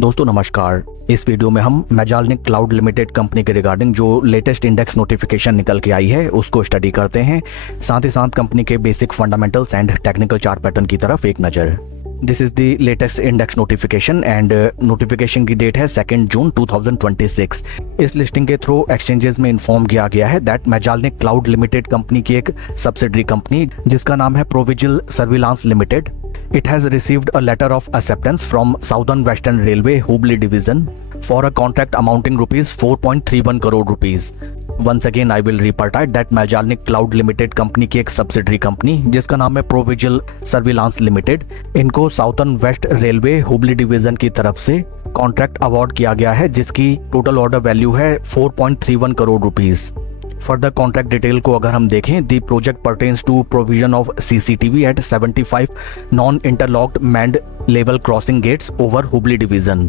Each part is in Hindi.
दोस्तों नमस्कार। इस वीडियो में हम मेजालनिक क्लाउड लिमिटेड कंपनी के रिगार्डिंग जो लेटेस्ट इंडेक्स नोटिफिकेशन निकल के आई है उसको स्टडी करते हैं, साथ ही साथ कंपनी के basic fundamentals and technical chart pattern की तरफ एक नज़र। This is the latest index notification and notification की डेट है 2 जून 2026। इस लिस्टिंग के थ्रू एक्सचेंजेस में इन्फॉर्म किया गया है दैट मेजालनिक क्लाउड लिमिटेड कंपनी की एक सब्सिडरी कंपनी जिसका नाम है Provigil surveillance limited, it has received a letter of acceptance from Southern Western Railway Hubli Division for a contract amounting rupees 4.31 crore rupees. Once again I will repeat that मेजालनिक क्लाउड लिमिटेड कंपनी की एक सब्सिडरी कंपनी जिसका नाम है प्रोविजिल सर्विलांस लिमिटेड, इनको southern west railway Hubli division की तरफ से कॉन्ट्रैक्ट अवार्ड किया गया है जिसकी टोटल ऑर्डर वैल्यू है 4.31 crore rupees. Further contract detail को अगर हम देखें, the project pertains to provision of CCTV at 75 non interlocked manned level crossing gates over Hubli division.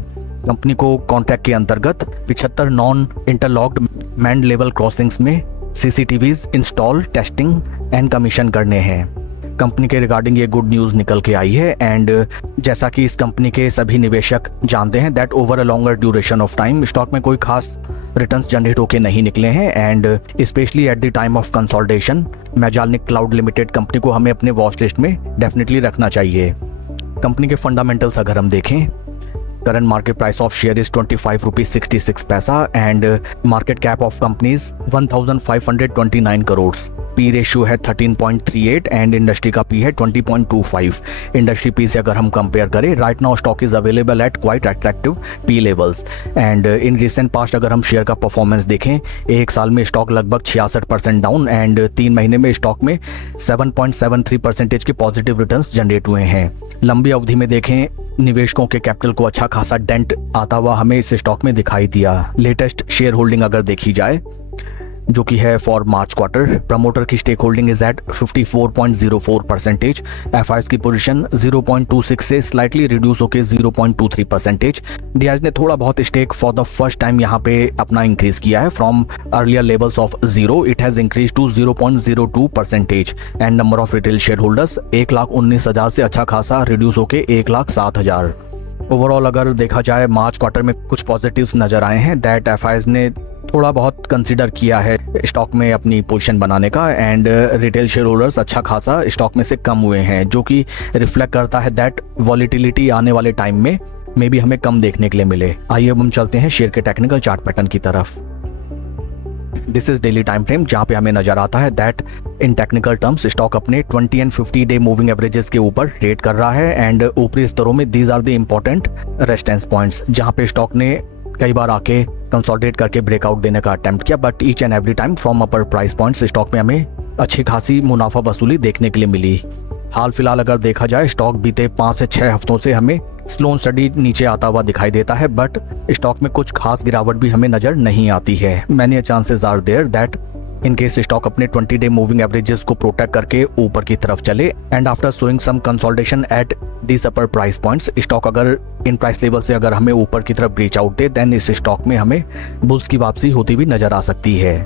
Company को कॉन्ट्रैक्ट के अंतर्गत 75 non interlocked manned level crossings में CCTVs install, testing and commission करने हैं। कंपनी के रिगार्डिंग ये गुड न्यूज़ निकल के आई है एंड जैसा कि इस कंपनी के सभी निवेशक जानते हैं that over a longer duration of time stock में कोई खास रिटर्न्स जनरेट होके नहीं निकले हैं and specially at the time of consolidation मेजालनिक क्लाउड लिमिटेड कंपनी को हमें अपने वॉच लिस्ट में डेफिनेटली रखना चाहिए। कंपनी के फंडामेंटल्स अगर हम देखें, current market price of share is 25 rupees 66 पैसा and market cap of companies 1529 crore. P ratio है 13.38 एंड इंडस्ट्री का पी है 20.25। इंडस्ट्री पी से अगर हम कंपेयर करें, right now stock is available at quite attractive P levels and in recent past अगर हम शेयर का परफॉर्मेंस देखें, एक साल में स्टॉक लगभग 66% डाउन एंड 3 महीने में स्टॉक में 7.73% के पॉजिटिव रिटर्न्स जनरेट हुए हैं। लंबी अवधि में देखें, निवेशकों के कैपिटल को अच्छा खासा डेंट आता हुआ हमें इस स्टॉक में दिखाई दिया। लेटेस्ट शेयर होल्डिंग अगर देखी जाए जो कि है फॉर मार्च क्वार्टर, प्रमोटर की stake holding is at 54.04%। FIS की पोजीशन 0.26 से स्लाइटली रिड्यूस होकर 0.23%। डीआईएस ने थोड़ा बहुत stake for the first time यहाँ पे अपना इंक्रीज किया है from earlier levels of 0, it has increase to 0.02% and number of retail share holders 1,19,000 से अच्छा खासा रिड्यूस होकर 1,07,000। ओवरऑल अगर देखा जाए मार्च क्वार्टर में कुछ पॉजिटिव्स नजर आए हैं दैट एफआईएस ने थोड़ा बहुत कंसीडर किया है स्टॉक में अपनी पोजीशन बनाने का एंड रिटेल शेयर होल्डर्स अच्छा खासा स्टॉक में से कम हुए हैं जो कि रिफ्लेक्ट करता है दैट वॉलिटिलिटी आने वाले टाइम में भी हमें कम देखने के लिए मिले। आइए अब हम चलते हैं शेयर के टेक्निकल चार्ट पैटर्न की तरफ। This is daily time frame जहां पे हमें नजर आता है that in technical terms stock अपने 20 एंड 50 डे मूविंग एवरेजेस के ऊपर ट्रेड कर रहा है एंड ऊपरी स्तरों में these are the important resistance points जहां पे स्टॉक ने कई बार आके कंसोलिडेट करके ब्रेकआउट देने का अटेम्प्ट किया, but each and every time from upper price points stock में हमें अच्छी खासी मुनाफा वसूली देखने के लिए मिली। हाल फिलहाल अगर देखा जाए, स्टॉक बीते 5 से 6 हफ्तों से हमें स्लो स्टडी नीचे आता हुआ दिखाई देता है, बट स्टॉक में कुछ खास गिरावट भी हमें नजर नहीं आती है। Many chances are there that in case stock अपने 20 डे मूविंग एवरेजेस को प्रोटेक्ट करके ऊपर की तरफ चले and after showing some consolidation at this upper price points, stock अगर इन प्राइस लेवल से अगर हमें ऊपर की तरफ ब्रीच आउट दे देन इस स्टॉक में हमें बुल्स की वापसी होती हुई नजर आ सकती है।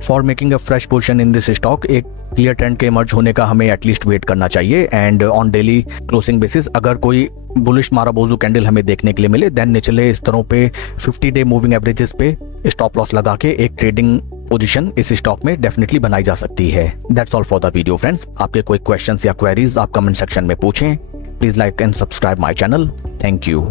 For making a fresh position in this stock एक क्लियर ट्रेंड के इमर्ज होने का हमें एटलीस्ट वेट करना चाहिए and on daily closing basis अगर कोई बुलिश माराबोजू कैंडल हमें देखने के लिए मिले देन निचले स्तरों पे 50 डे मूविंग एवरेजेस पे स्टॉप लॉस लगा के एक ट्रेडिंग पोजीशन इस स्टॉक में डेफिनेटली बनाई जा सकती है। That's all for the video friends. आपके कोई क्वेश्चंस या क्वेरीज आप कमेंट सेक्शन में पूछें। Please like and subscribe my channel. Thank you.